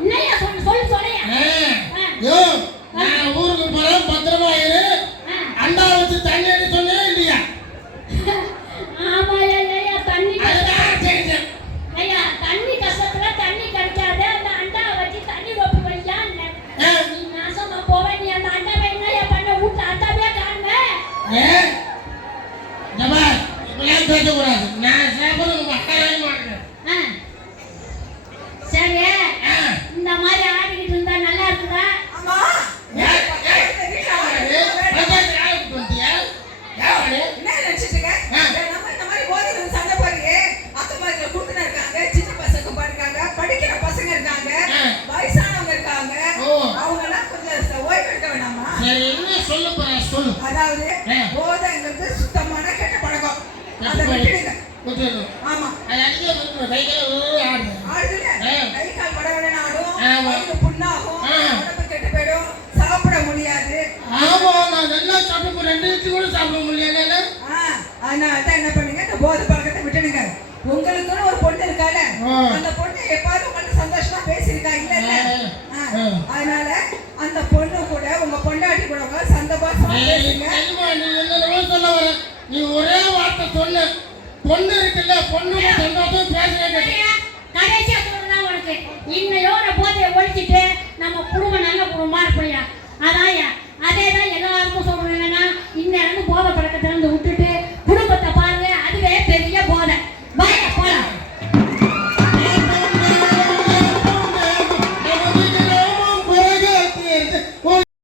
என்னையா சொல்லையா யோ நான் ஊருக்கு போறேன் பத்திரமா இரு அண்டா வச்சு தண்ணி அடி சொன்னே இல்லையா ஆமா ஐயா தண்ணி ஐயா தண்ணி கஷ்டத்துல தண்ணி கிடைக்காது அந்த அண்டா வச்சு தண்ணி வைப்பு வையா நீ நாசமா போவே நீ அந்த அண்டாவை என்னையா பண்ண வீட்டு அண்டாவே காணுமே ஜபா இப்பெல்லாம் பேசக்கூடாது நான் சாப்பிடுறது மக்களாக மாட்டேன் சரி இந்த மாதிரி ஆடிக்கிட்டு இருந்தா நல்லா இருக்குதா ஆமா என்ன நினைச்சிட்டு நம்ம இந்த மாதிரி போதையில சண்டை போறீங்க அத்தை மாதிரி கூட்டுனா இருக்காங்க சின்ன பசங்க பாருக்காங்க படிக்கிற பசங்க இருக்காங்க வயசானவங்க இருக்காங்க அவங்க எல்லாம் கொஞ்சம் ஓய்வு எடுக்க வேணாமா சொல்லு அதாவது போதைங்கிறது சுத்தமான கெட்ட பழக்கம் அதை விட்டுடுங்க ஆமா ஆடுதுல கை கால் பட வேணும் ஆடும் புண்ணாகும் உடம்பு கெட்டு போயிடும் சாப்பிட முடியாது ஆமா நான் நல்லா சாப்பிட 2 இட்லி கூட சாப்பிட முடியல அதனால தான் என்ன பண்ணுங்க இந்த போதை பழக்கத்தை விட்டுடுங்க உங்களுக்குன்னு ஒரு பொண்ணு இருக்கால அந்த பொண்ணு எப்பாவது உங்கள்ட்ட சந்தோஷமா பேசியிருக்கா இல்ல அதனால அந்த பொண்ணு கூட உங்க பொண்டாட்டி கூட சந்தோஷமா பேசுங்க என்னென்னவோ சொல்ல வர நீ ஒரே வார்த்தை சொன்ன பொண்ணு இருக்குல்ல பொண்ணு சந்தோஷம் பேசுறேன் கடைசியா சொல்றேன் உனக்கு இன்னையோட போதையை ஒழிச்சிட்டு நம்ம குடும்பம் நல்ல குடும்பமா இருப்பையா அதான்